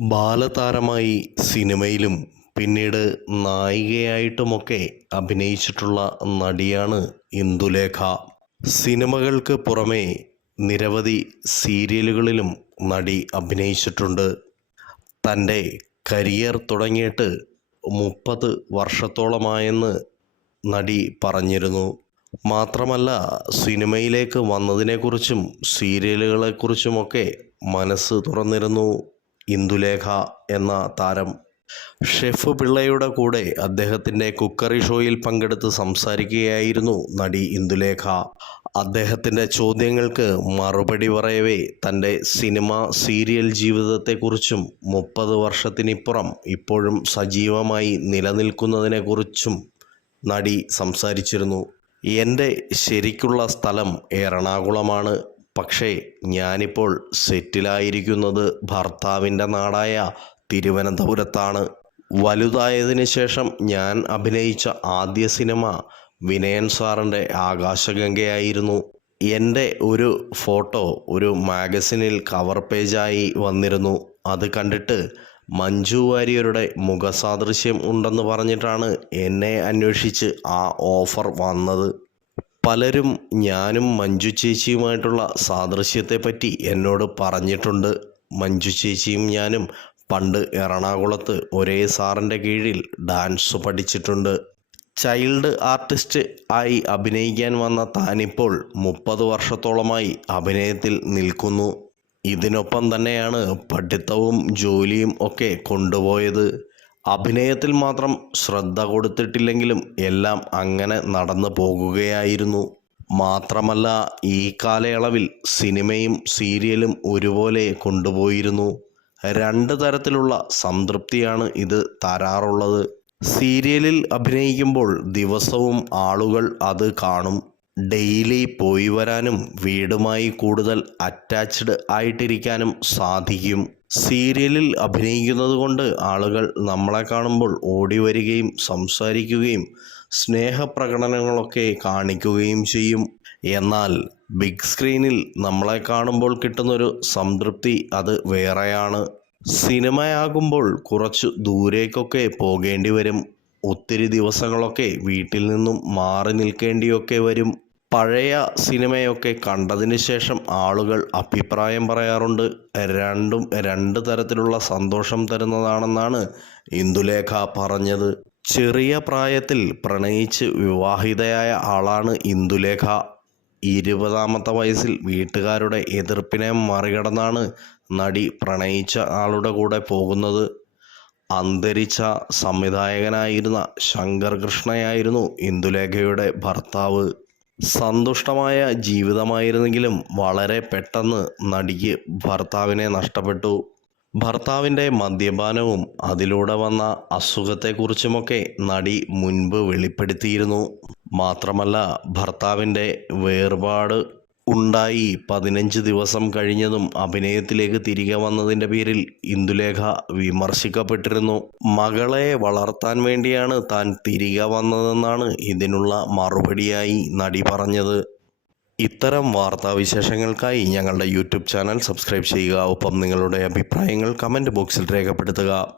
ബാലതാരമായി സിനിമയിലും പിന്നീട് നായികയായിട്ടുമൊക്കെ അഭിനയിച്ചിട്ടുള്ള നടിയാണ് ഇന്ദുലേഖ. സിനിമകൾക്ക് പുറമേ നിരവധി സീരിയലുകളിലും നടി അഭിനയിച്ചിട്ടുണ്ട്. തന്റെ കരിയർ തുടങ്ങിയിട്ട് മുപ്പത് വർഷത്തോളമായെന്ന് നടി പറഞ്ഞിരുന്നു. മാത്രമല്ല സിനിമയിലേക്ക് വന്നതിനെക്കുറിച്ചും സീരിയലുകളെക്കുറിച്ചുമൊക്കെ മനസ്സ് തുറന്നിരുന്നു. ഇന്ദുലേഖ എന്ന താരം. ഷെഫ് പിള്ളയുടെ കൂടെ അദ്ദേഹത്തിന്റെ കുക്കറി ഷോയിൽ പങ്കെടുത്ത് സംസാരിക്കുകയായിരുന്നു നടി ഇന്ദുലേഖ. അദ്ദേഹത്തിന്റെ ചോദ്യങ്ങൾക്ക് മറുപടി പറയവേ തന്റെ സിനിമ സീരിയൽ ജീവിതത്തെക്കുറിച്ചും മുപ്പത് വർഷത്തിനിപ്പുറം ഇപ്പോഴും സജീവമായി നിലനിൽക്കുന്നതിനെക്കുറിച്ചും നടി സംസാരിച്ചിരുന്നു. എന്റെ ശരിക്കുള്ള സ്ഥലം എറണാകുളമാണ്. പക്ഷേ ഞാനിപ്പോൾ സെറ്റിലായിരിക്കുന്നത് ഭർത്താവിന്റെ നാടായ തിരുവനന്തപുരത്താണ്. വലുതായതിനു ശേഷം ഞാൻ അഭിനയിച്ച ആദ്യ സിനിമ വിനയൻ സാറിന്റെ ആകാശഗംഗയായിരുന്നു. എന്റെ ഒരു ഫോട്ടോ ഒരു മാഗസിനിൽ കവർ പേജായി വന്നിരുന്നു. അത് കണ്ടിട്ട് മഞ്ജു വാര്യരുടെ മുഖസാദൃശ്യം ഉണ്ടെന്ന് പറഞ്ഞിട്ടാണ് എന്നെ അന്വേഷിച്ച് ആ ഓഫർ വന്നത്. പലരും ഞാനും മഞ്ജു ചേച്ചിയുമായിട്ടുള്ള സാദൃശ്യത്തെപ്പറ്റി എന്നോട് പറഞ്ഞിട്ടുണ്ട്. മഞ്ജു ചേച്ചിയും ഞാനും പണ്ട് എറണാകുളത്ത് ഒരേ സാറിന്റെ കീഴിൽ ഡാൻസ് പഠിച്ചിട്ടുണ്ട്. ചൈൽഡ് ആർട്ടിസ്റ്റ് ആയി അഭിനയിക്കാൻ വന്ന താനിപ്പോൾ മുപ്പത് വർഷത്തോളമായി അഭിനയത്തിൽ നിൽക്കുന്നു. ഇതിനൊപ്പം തന്നെയാണ് പഠിത്തവും ജോലിയും ഒക്കെ കൊണ്ടുപോയത്. അഭിനയത്തിൽ മാത്രം ശ്രദ്ധ കൊടുത്തിട്ടില്ലെങ്കിലും എല്ലാം അങ്ങനെ നടന്നു പോകുകയായിരുന്നു. മാത്രമല്ല ഈ കാലയളവിൽ സിനിമയും സീരിയലും ഒരുപോലെ കൊണ്ടുപോയിരുന്നു. രണ്ട് തരത്തിലുള്ള സംതൃപ്തിയാണ് ഇത് തരാറുള്ളത്. സീരിയലിൽ അഭിനയിക്കുമ്പോൾ ദിവസവും ആളുകൾ അത് കാണും. ഡെയിലി പോയി വരാനും വീടുമായി കൂടുതൽ അറ്റാച്ച്ഡ് ആയിട്ടിരിക്കാനും സാധിക്കും. സീരിയലിൽ അഭിനയിക്കുന്നത് കൊണ്ട് ആളുകൾ നമ്മളെ കാണുമ്പോൾ ഓടി വരികയും സംസാരിക്കുകയും സ്നേഹപ്രകടനങ്ങളൊക്കെ കാണിക്കുകയും ചെയ്യും. എന്നാൽ ബിഗ് സ്ക്രീനിൽ നമ്മളെ കാണുമ്പോൾ കിട്ടുന്നൊരു സംതൃപ്തി അത് വേറെയാണ്. സിനിമയാകുമ്പോൾ കുറച്ച് ദൂരേക്കൊക്കെ പോകേണ്ടി വരും. ഒത്തിരി ദിവസങ്ങളൊക്കെ വീട്ടിൽ നിന്നും മാറി നിൽക്കേണ്ടിയൊക്കെ വരും. പഴയ സിനിമയൊക്കെ കണ്ടതിന് ശേഷം ആളുകൾ അഭിപ്രായം പറയാറുണ്ട്. രണ്ടും രണ്ട് തരത്തിലുള്ള സന്തോഷം തരുന്നതാണെന്നാണ് ഇന്ദുലേഖ പറഞ്ഞത്. ചെറിയ പ്രായത്തിൽ പ്രണയിച്ച് വിവാഹിതയായ ആളാണ് ഇന്ദുലേഖ. ഇരുപതാമത്തെ വയസ്സിൽ വീട്ടുകാരുടെ എതിർപ്പിനെ മറികടന്നാണ് നടി പ്രണയിച്ച ആളുടെ കൂടെ പോകുന്നത്. അന്തരിച്ച സംവിധായകനായിരുന്ന ശങ്കർ കൃഷ്ണയായിരുന്നു ഇന്ദുലേഖയുടെ ഭർത്താവ്. സന്തുഷ്ടമായ ജീവിതമായിരുന്നെങ്കിലും വളരെ പെട്ടെന്ന് നടിക്ക് ഭർത്താവിനെ നഷ്ടപ്പെട്ടു. ഭർത്താവിന്റെ മദ്യപാനവും അതിലൂടെ വന്ന അസുഖത്തെക്കുറിച്ചുമൊക്കെ നടി മുൻപ് വെളിപ്പെടുത്തിയിരുന്നു. മാത്രമല്ല ഭർത്താവിന്റെ വേർപാട് ഉണ്ടായി. പതിനഞ്ച് ദിവസം കഴിഞ്ഞതും അഭിനയത്തിലേക്ക് തിരികെ വന്നതിന്റെ പേരിൽ ഇന്ദുലേഖ വിമർശിക്കപ്പെട്ടിരുന്നു. മകളെ വളർത്താൻ വേണ്ടിയാണ് താൻ തിരികെ വന്നതെന്നാണ് ഇതിനുള്ള മറുപടിയായി നടി പറഞ്ഞത്. ഇത്തരം വാർത്താവിശേഷങ്ങൾക്കായി ഞങ്ങളുടെ യൂട്യൂബ് ചാനൽ സബ്സ്ക്രൈബ് ചെയ്യുക. ഒപ്പം നിങ്ങളുടെ അഭിപ്രായങ്ങൾ കമന്റ് ബോക്സിൽ രേഖപ്പെടുത്തുക.